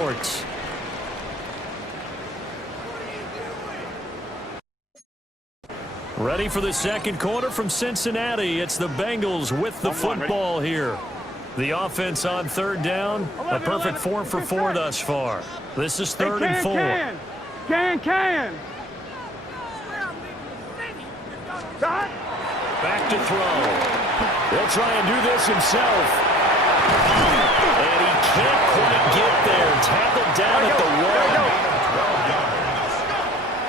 Sports. Ready for the second quarter from Cincinnati. It's the Bengals with the football here. The offense on third down, a perfect 4 for 4 thus far. This is third and 4. Can. Back to throw. He'll try and do this himself. And he can't quite get there. Tackled down at the 1.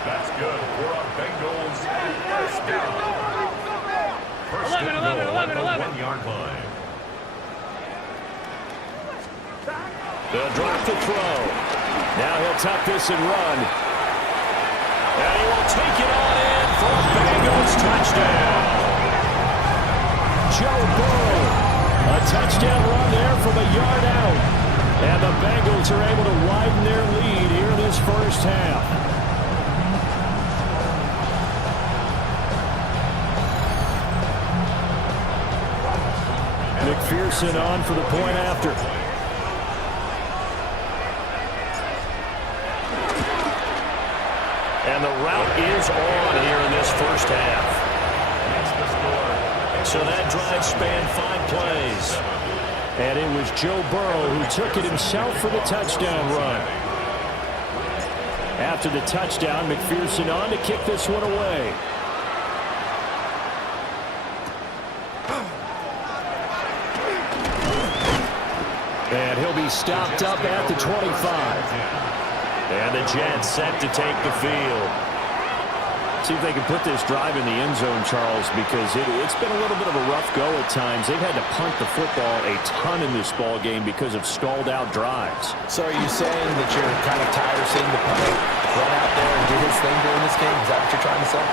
That's good for our Bengals. First down. First 11. 1-yard line. They'll drop the throw. Now he'll tuck this and run. And he will take it on in for a Bengals touchdown. Joe Burrow. A touchdown run there from a yard out. And the Bengals are able to widen their lead here in this first half. McPherson on for the point after. And the route is on here in this first half. So that drive spanned 5 plays. And it was Joe Burrow who took it himself for the touchdown run. After the touchdown, McPherson on to kick this one away. And he'll be stopped up at the 25. And the Jets set to take the field. See if they can put this drive in the end zone, Charles, because it's been a little bit of a rough go at times. They've had to punt the football a ton in this ball game because of stalled out drives. So are you saying that you're kind of tired of seeing the punter run out there and do his thing during this game? Is that what you're trying to say?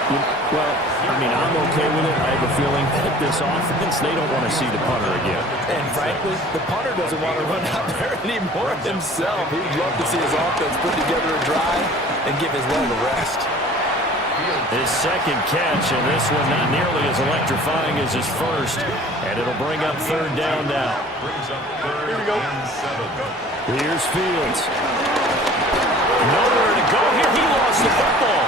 Well, I mean, I'm okay with it. I have a feeling that this offense, they don't want to see the punter again. And frankly, the punter doesn't want to run out there anymore himself. He'd love to see his offense put together a drive and give his leg a rest. His second catch, and this one not nearly as electrifying as his first. And it'll bring up third down now. Here we go. Here's Fields. Nowhere to go here. He lost the football.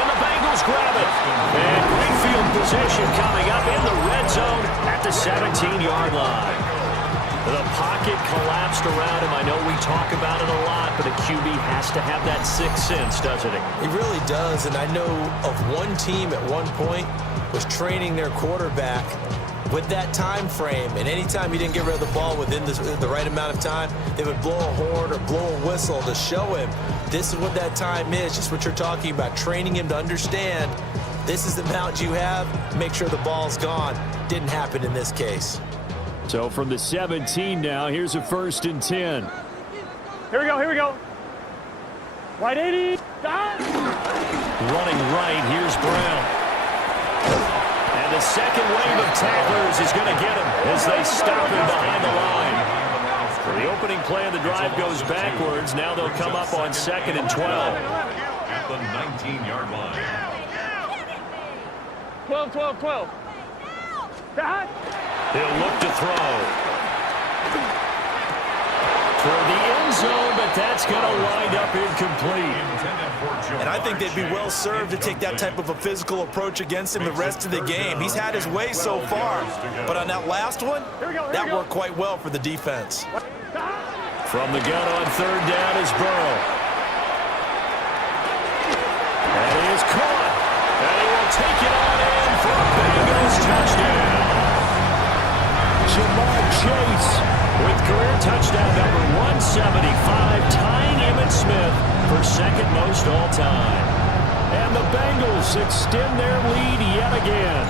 And the Bengals grab it. And great field position coming up in the red zone at the 17-yard line. The pocket collapsed around him. I know we talk about it a lot, but a QB has to have that sixth sense, doesn't it? He really does, and I know of one team at one point was training their quarterback with that time frame, and anytime he didn't get rid of the ball within the right amount of time, they would blow a horn or blow a whistle to show him this is what that time is, just what you're talking about, training him to understand this is the amount you have, make sure the ball's gone. Didn't happen in this case. So from the 17 now, here's a 1st and 10. Here we go. Right 80. Running right, here's Brown. And the second wave of tacklers is going to get him as they stop him behind the line. The opening play of the drive goes backwards. Now they'll come up on 2nd and 12. At the 19-yard line. 12. He'll look to throw. For the end zone, but that's going to wind up incomplete. And I think they'd be well served to take that type of a physical approach against him the rest of the game. He's had his way so far, but on that last one, that worked quite well for the defense. From the gun on third down is Burrow. And he is caught. And he will take it on in for a Bengals touchdown. Jamar Chase with career touchdown number 175, tying Emmitt Smith for second most all time. And the Bengals extend their lead yet again.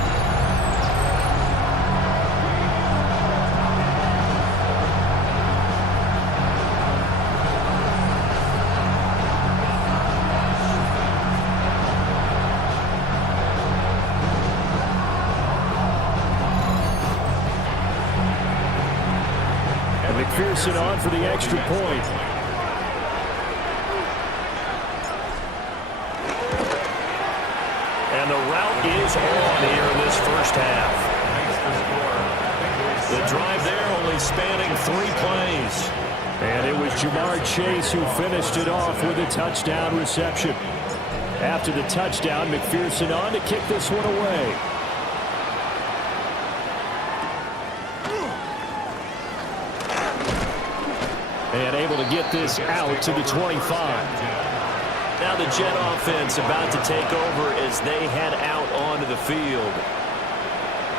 McPherson on for the extra point. And the route is on here in this first half. The drive there only spanning 3 plays. And it was Jamar Chase who finished it off with a touchdown reception. After the touchdown, McPherson on to kick this one away. And able to get this out to the 25. Now the Jet offense about to take over as they head out onto the field.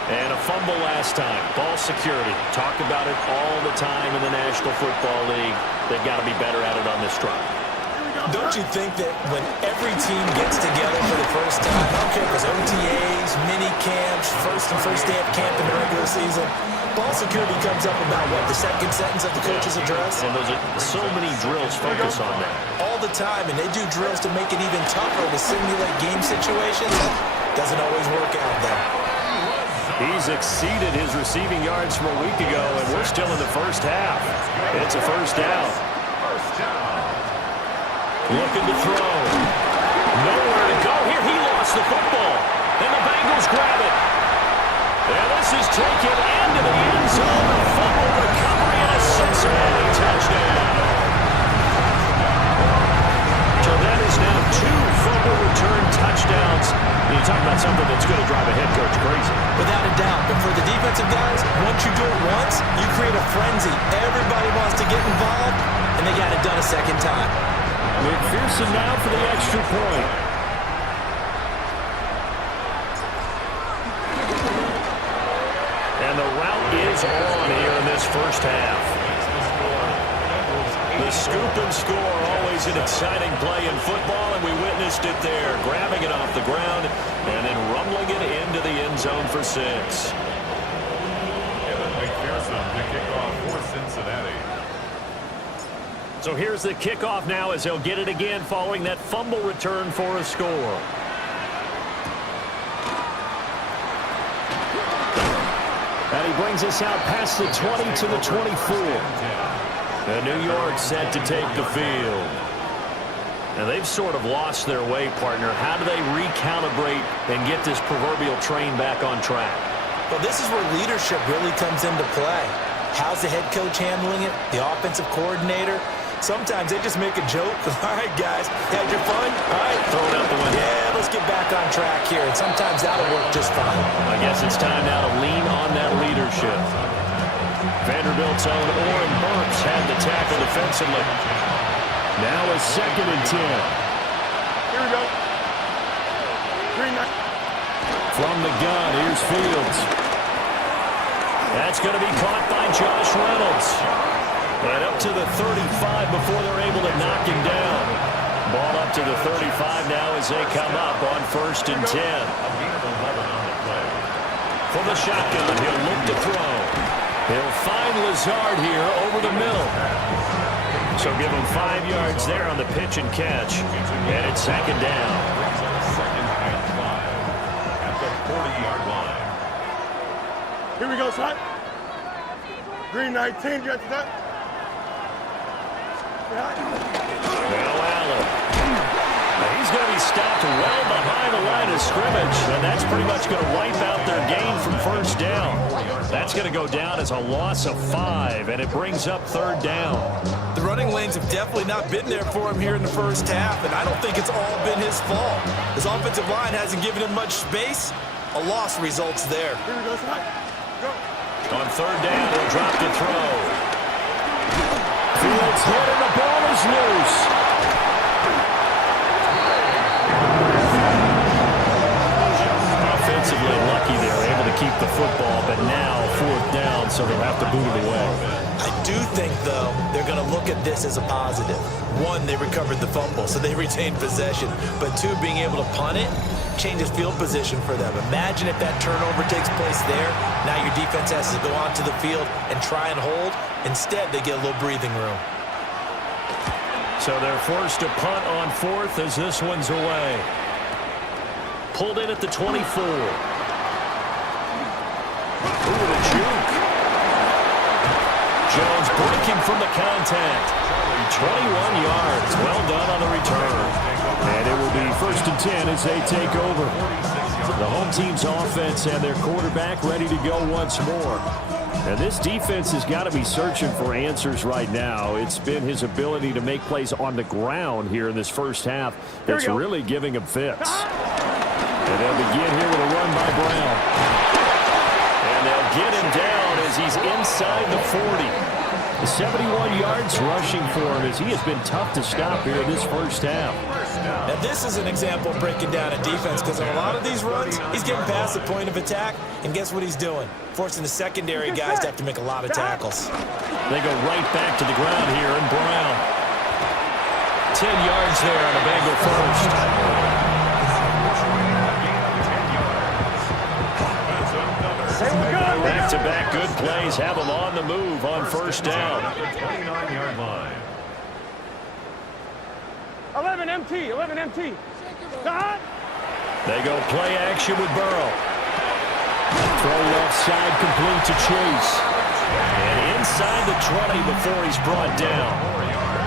And a fumble last time. Ball security. Talk about it all the time in the National Football League. They've got to be better at it on this drive. Don't you think that when every team gets together for the first time, okay, because OTAs, mini camps, first day of camp in the regular season, ball security comes up about what, the second sentence of the coach's address? And those are so many drills focus on that. All the time, and they do drills to make it even tougher to simulate game situations. Doesn't always work out, though. He's exceeded his receiving yards from a week ago, and we're still in the first half. It's a first down. Looking to throw. Nowhere to go here. He lost the football. And the Bengals grab it. And this is taken into the end zone. A fumble recovery and a Cincinnati touchdown. So that is now 2 fumble return touchdowns. You talk about something that's going to drive a head coach crazy. Without a doubt. But for the defensive guys, once you do it once, you create a frenzy. Everybody wants to get involved, and they got it done a second time. McPherson now for the extra point. And the route is on here in this first half. The scoop and score, always an exciting play in football, and we witnessed it there. Grabbing it off the ground and then rumbling it into the end zone for 6. Evan McPherson to kick off for Cincinnati. So here's the kickoff now as he'll get it again following that fumble return for a score. And he brings us out past the 20 to the 24. And New York set to take the field. And they've sort of lost their way, partner. How do they recalibrate and get this proverbial train back on track? Well, this is where leadership really comes into play. How's the head coach handling it? The offensive coordinator? Sometimes they just make a joke. All right, guys, had your fun? All right. Throw it out the window. Yeah, let's get back on track here. And sometimes that'll work just fine. I guess it's time now to lean on that leadership. Vanderbilt's own Oren Burks had the tackle defensively. Now a 2nd and 10. Here we go. From the gun, here's Fields. That's going to be caught by Josh Reynolds. And up to the 35 before they're able to knock him down. Ball up to the 35 now as they come up on 1st and 10. For the shotgun, he'll look to throw. He'll find Lazard here over the middle. So give him 5 yards there on the pitch and catch. And it's 2nd down. Second and 5 at the 40-yard line. Here we go, son. Green 19, get to that. Now Allen. He's going to be stopped well behind the line of scrimmage, and that's pretty much going to wipe out their gain from 1st down. That's going to go down as a loss of 5, and it brings up 3rd down. The running lanes have definitely not been there for him here in the first half, and I don't think it's all been his fault. His offensive line hasn't given him much space. A loss results there. Here we go, son. Go. On 3rd down, he'll drop to throw. Fields hit and the ball is loose. Offensively lucky they're able to keep the football, but now 4th down, so they'll have to boot it away. I do think, though, they're going to look at this as a positive. 1, they recovered the fumble, so they retained possession. But 2, being able to punt it changes field position for them. Imagine if that turnover takes place there. Now your defense has to go onto the field and try and hold. Instead, they get a little breathing room. So they're forced to punt on 4th as this one's away. Pulled in at the 24. Ooh, the juke. Jones breaking from the contact. 21 yards. Well done on the return. And it will be 1st and 10 as they take over. The home team's offense and their quarterback ready to go once more. And this defense has got to be searching for answers right now. It's been his ability to make plays on the ground here in this first half that's really giving him fits. And they'll begin here with a run by Brown. And they'll get him down as he's inside the 40. 71 yards rushing for him as he has been tough to stop here in this first half. Now this is an example of breaking down a defense, because in a lot of these runs, he's getting past the point of attack, and guess what he's doing? Forcing the secondary guys to have to make a lot of tackles. They go right back to the ground here, and Brown. 10 yards there on the Bengal first. Back-to-back good plays have them on the move on first down. 29-yard line. 11 MT, 11 MT. Stop. They go play action with Burrow. Throw left side complete to Chase. And inside the 20 before he's brought down.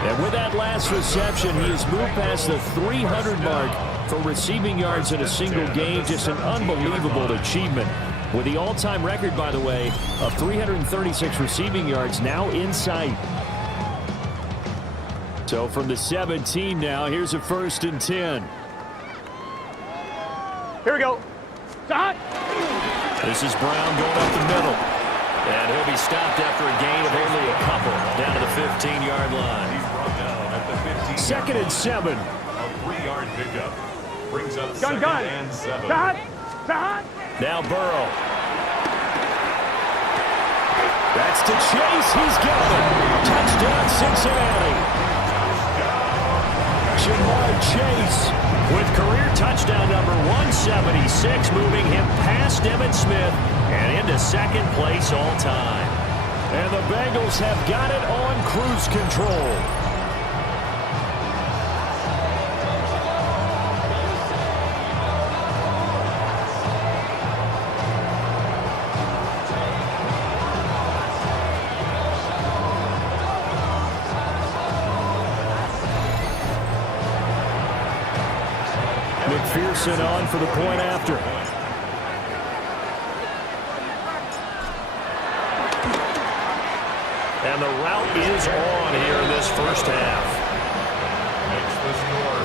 And with that last reception, he has moved past the 300 mark for receiving yards in a single game. Just an unbelievable achievement. With the all-time record, by the way, of 336 receiving yards now in sight. So from the 17 now, here's a 1st and 10. Here we go. Stop. This is Brown going up the middle. And he'll be stopped after a gain of only a couple down to the 15-yard line. He's brought down at the 15. 2nd and 7. A 3-yard pickup. Brings up Gun. 2nd and 7. Stop. Stop. Now Burrow. That's to Chase. He's got it. Touchdown, Cincinnati. Jamar Chase with career touchdown number 176, moving him past Emmitt Smith and into 2nd place all time. And the Bengals have got it on cruise control. McPherson on for the point after. And the route is on here in this first half.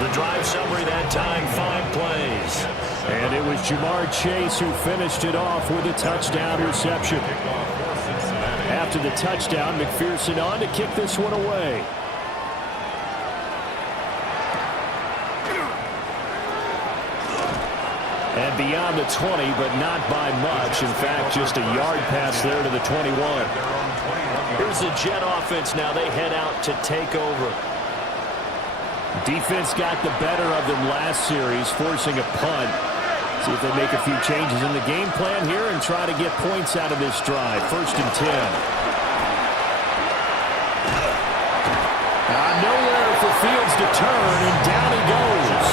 The drive summary that time, 5 plays. And it was Jamar Chase who finished it off with a touchdown reception. After the touchdown, McPherson on to kick this one away. And beyond the 20, but not by much. In fact, just a yard pass there to the 21. Here's the Jet offense now. They head out to take over. Defense got the better of them last series, forcing a punt. See if they make a few changes in the game plan here and try to get points out of this drive. 1st and 10. Nowhere for Fields to turn, and down he goes.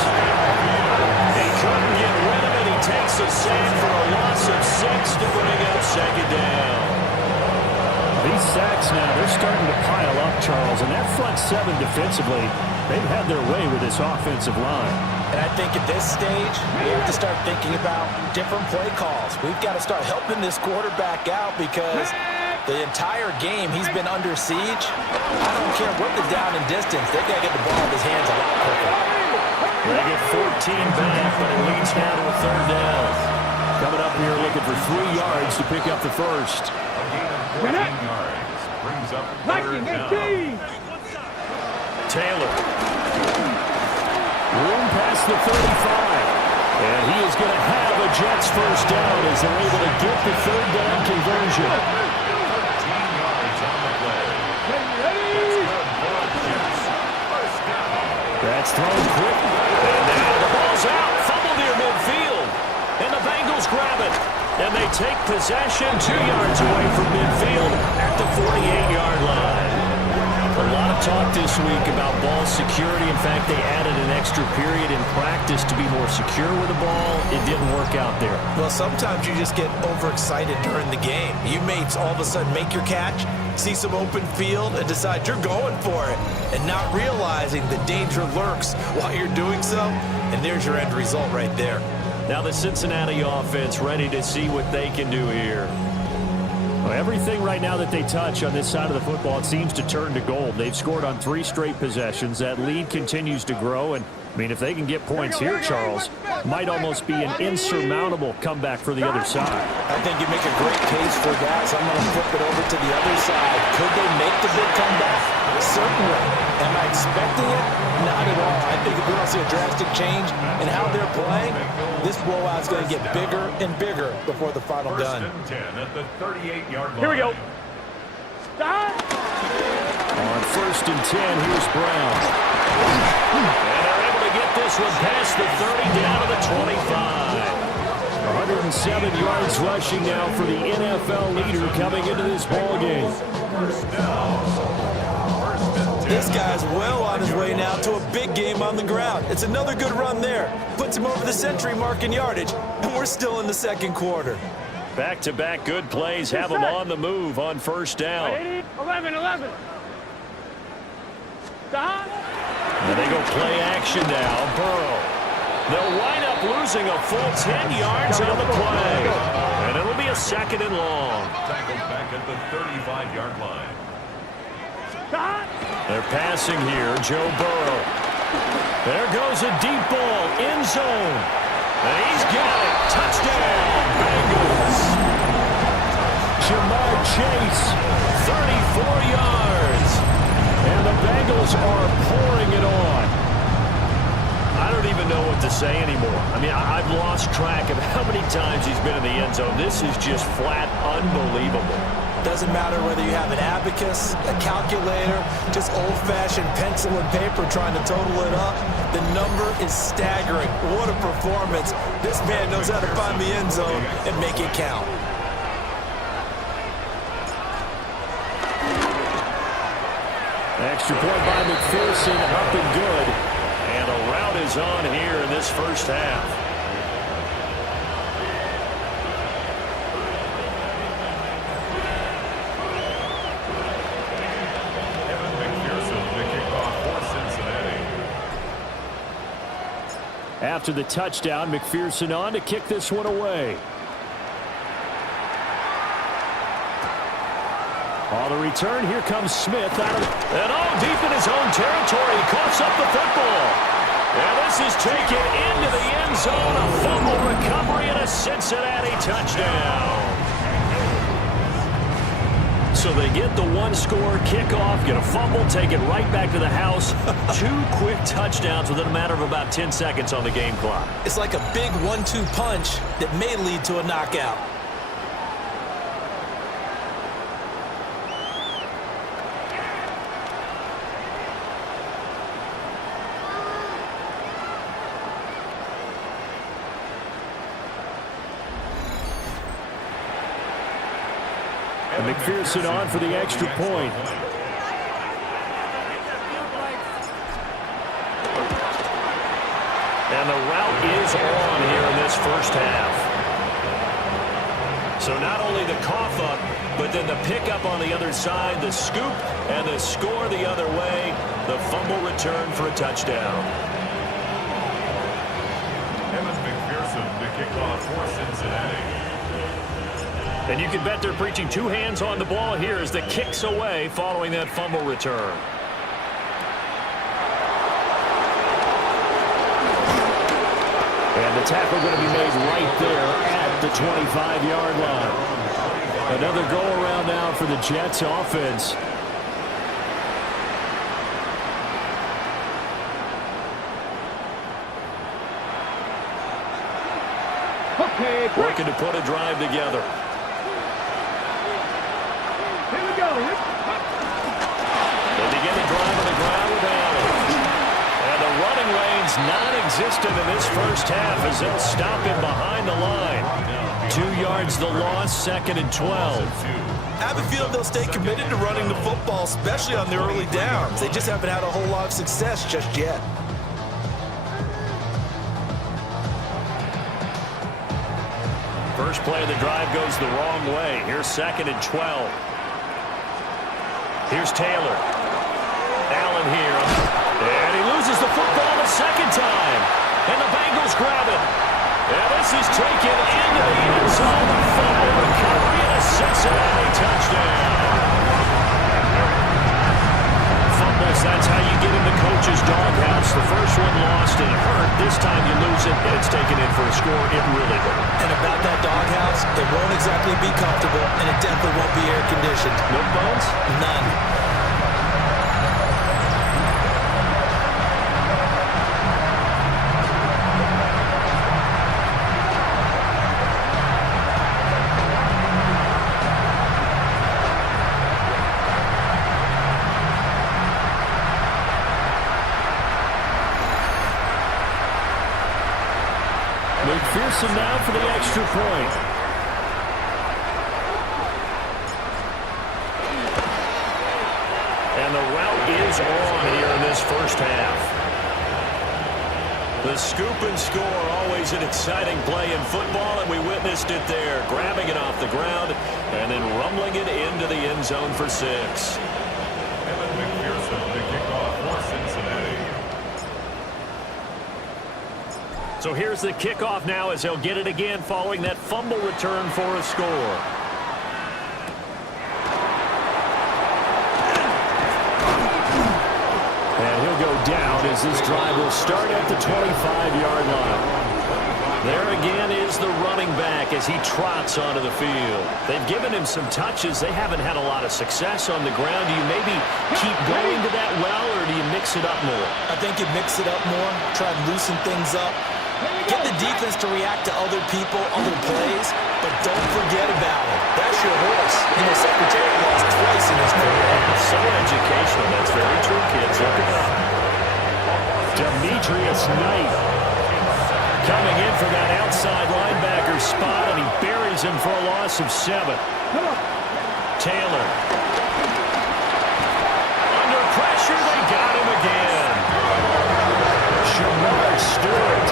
He couldn't get rid of it. He takes a sack for a loss of 6 to bring up 2nd down. These sacks now, they're starting to pile up, Charles, and that front 7 defensively, they've had their way with this offensive line. And I think at this stage, we have to start thinking about different play calls. We've got to start helping this quarterback out because the entire game he's been under siege. I don't care what the down and distance, they've got to get the ball in his hands a lot quicker. They get 14 back, but it leads now to a 3rd down. Coming up here looking for 3 yards to pick up the first. A gain of 14 yards. Brings up 3rd down. Taylor. Room past the 35. And he is going to have a Jets first down as they're able to get the 3rd down conversion. 13 yards on the play. That's thrown quick. And now the ball's out. Fumble near midfield. And the Bengals grab it. And they take possession 2 yards away from midfield at the 48-yard line. A lot of talk this week about ball security. In fact, they added an extra period in practice to be more secure with the ball. It didn't work out there. Well, sometimes you just get overexcited during the game. You may all of a sudden make your catch, see some open field, and decide you're going for it, and not realizing the danger lurks while you're doing so, and there's your end result right there. Now the Cincinnati offense ready to see what they can do here. Well, everything right now that they touch on this side of the football, it seems to turn to gold. They've scored on 3 straight possessions. That lead continues to grow, and I mean, if they can get points here, Charles, might almost be an insurmountable comeback for the other side. I think you make a great case for that, so I'm going to flip it over to the other side. Could they make the big comeback? Certainly. Am I expecting it? Not at all. I think if we don't see a drastic change in how they're playing, this blowout's going to get bigger and bigger before the final done. First and 10 at the 38-yard line. Here we go. On first and 10, here's Brown. And they're able to get this one past the 30 down to the 25. 107 yards rushing now for the NFL leader coming into this ballgame. This guy's well on his way now to a big game on the ground. It's another good run there. Puts him over the century mark in yardage, and we're still in the second quarter. Back-to-back good plays have them on the move on first down. 11. Stop. And they go play action now. Burrow. They'll wind up losing a full 10 yards on the play. And it'll be a second and long. Tackled back at the 35-yard line. Stop. They're passing here. Joe Burrow. There goes a deep ball. End zone. And he's got it. Touchdown, Bengals. Jamar Chase, 34 yards. And the Bengals are pouring it on. I don't even know what to say anymore. I mean, I've lost track of how many times he's been in the end zone. This is just flat unbelievable. Doesn't matter whether you have an abacus, a calculator, just old-fashioned pencil and paper trying to total it up. The number is staggering. What a performance. This man knows how to find the end zone and make it count. Extra point by McPherson, up and good. And a rout is on here in this first half. After the touchdown, McPherson on to kick this one away. On the return, here comes Smith out of and all deep in his own territory. He coughs up the football. And this is taken into the end zone. A fumble recovery and a Cincinnati touchdown. So they get the one-score kickoff, get a fumble, take it right back to the house. 2 quick touchdowns within a matter of about 10 seconds on the game clock. It's like a big 1-2 punch that may lead to a knockout. And McPherson on for the extra point. And the route is on here in this first half. So not only the cough up, but then the pickup on the other side, the scoop, and the score the other way. The fumble return for a touchdown. Evan McPherson, the kickoff for Cincinnati. And you can bet they're preaching 2 hands on the ball here as the kick's away following that fumble return. And the tackle going to be made right there at the 25-yard line. Another go-around now for the Jets offense. Working to put a drive together. Here we go. They begin the drive on the ground with Allen. And the running lane's non-existent in this first half as they'll stop him behind the line. 2 yards the loss, 2nd and 12. I have a feeling they'll stay committed to running the football, especially on the early downs. They just haven't had a whole lot of success just yet. First play of the drive goes the wrong way. Here's 2nd and 12. Here's Taylor. Allen here. And he loses the football the second time. And the Bengals grab it. And this is taken into the end zone. Fumble recovery and a Cincinnati that's how you get in the coach's doghouse. The first one lost and it hurt. This time you lose it and it's taken in for a score. It really hurt. And about that doghouse, it won't exactly be comfortable, and it definitely won't be air-conditioned. No bones? None. McPherson now for the extra point. And the route is on here in this first half. The scoop and score, always an exciting play in football, and we witnessed it there. Grabbing it off the ground and then rumbling it into the end zone for 6. And then McPherson to kick off for Cincinnati. So here's the kickoff now as they'll get it again following that fumble return for a score. And he'll go down as this drive will start at the 25-yard line. There again is the running back as he trots onto the field. They've given him some touches. They haven't had a lot of success on the ground. Do you maybe keep going to that well, or do you mix it up more? I think you mix it up more, try to loosen things up. Get the defense to react to other people, other plays, but don't forget about it. That's your horse. You know, Secretary lost twice in his career. So educational. That's very true, kids. Look it up. Demetrius Knight coming in for that outside linebacker spot, and he buries him for a loss of 7. Taylor. Under pressure, they got him again. Shamar Stewart.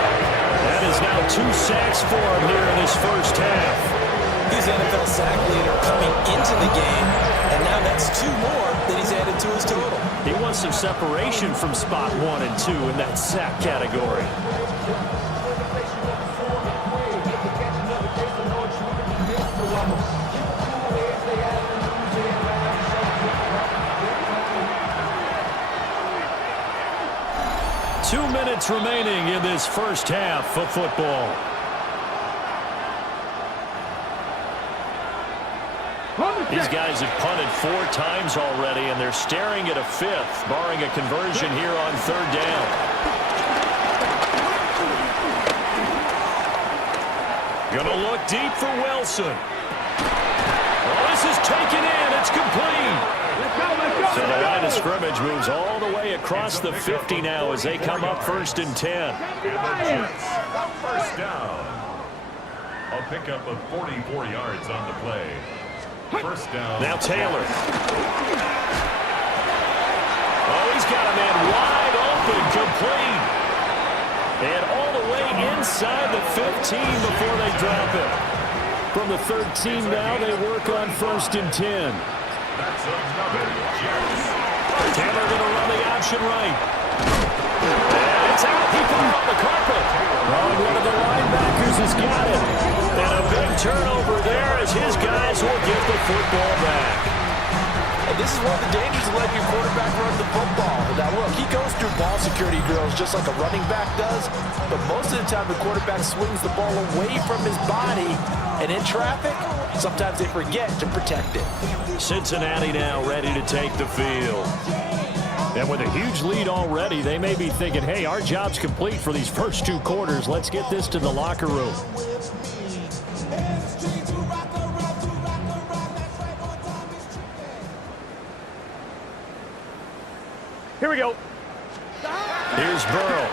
That is now 2 sacks for him here in this first half. He's NFL sack leader coming into the game, and now that's 2 more that he's added to his total. He wants some separation from spot 1 and 2 in that sack category. Two minutes remaining in this first half of football. These guys have punted 4 times already, and they're staring at a 5th, barring a conversion here on 3rd down. Gonna look deep for Wilson. Oh, this is taken in. It's complete. So the line of scrimmage moves all the way across the 50 now as they come up 1st and 10. And the Jets, first down. A pickup of 44 yards on the play. First down. Now Taylor. Oh, he's got a man wide open, complete. And all the way inside the 15 before they drop it. From the 13 now, they work on 1st and 10. That's another Jets. Taylor going to run the option right. And it's out. He put it on the carpet. Oh, one of the linebackers has got it. And a big turnover there as his guys will get the football back. And this is one of the dangers of letting your quarterback run the football. Now, look, he goes through ball security drills just like a running back does, but most of the time the quarterback swings the ball away from his body, and in traffic, sometimes they forget to protect it. Cincinnati now ready to take the field. And with a huge lead already, they may be thinking, hey, our job's complete for these first 2 quarters. Let's get this to the locker room. Here we go. Here's Burrow.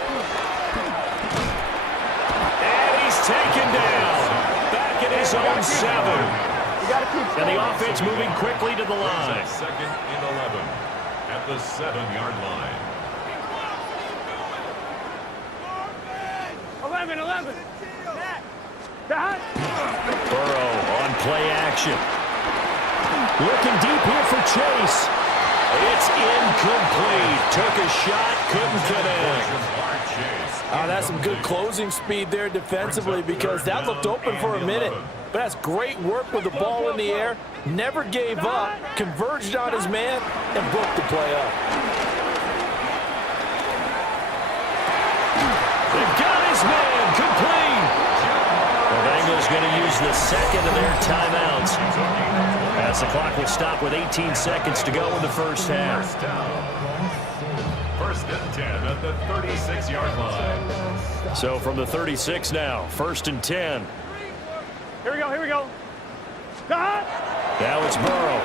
And he's taken down. Back at his own 7. And the offense moving quickly to the line. 2nd and 11 at the 7-yard line. 11. Burrow on play action. Looking deep here for Chase. It's incomplete. Took a shot, couldn't connect. That's some good closing speed there defensively because that looked open for a minute. But that's great work with the ball in the air. Never gave up, converged on his man, and broke the play up. use the second of their timeouts as the clock will stop with 18 seconds to go in the first half. First down. First and 10 at the 36-yard line. So from the 36 now, first and 10. Here we go, here we go. Now it's Burrow.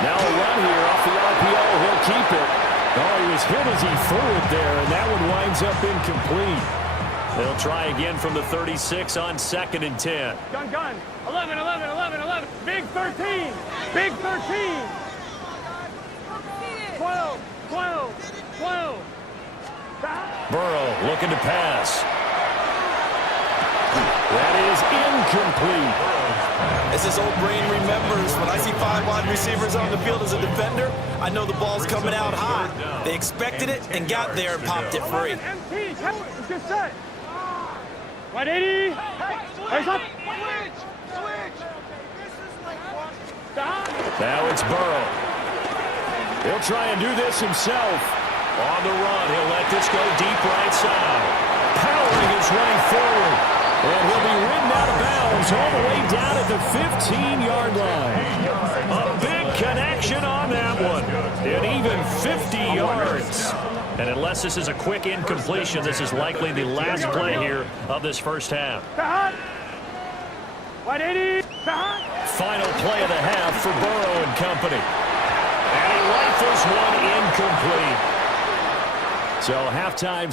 Now a run here off the RPO. He'll keep it. Oh, he was hit as he threw it there, and that one winds up incomplete. They'll try again from the 36 on second and 10. Gun. 11, 11, 11, 11. Big 13. Big 13. 12, 12, 12. Burrow looking to pass. That is incomplete. As this old brain remembers, when I see 5 wide receivers on the field as a defender, I know the ball's coming out hot. They expected it and got there and popped it free. MT, let's get set. 180. Raise up. Now it's Burrow. He'll try and do this himself. On the run, he'll let this go deep right side. Powering his way forward. And he'll be ridden out of bounds all the way down at the 15-yard line. A big connection on that one. And even 50 yards. And unless this is a quick incompletion, this is likely the last play here of this first half. 180. Final play of the half for Burrow and company. And he rifles one incomplete. So halftime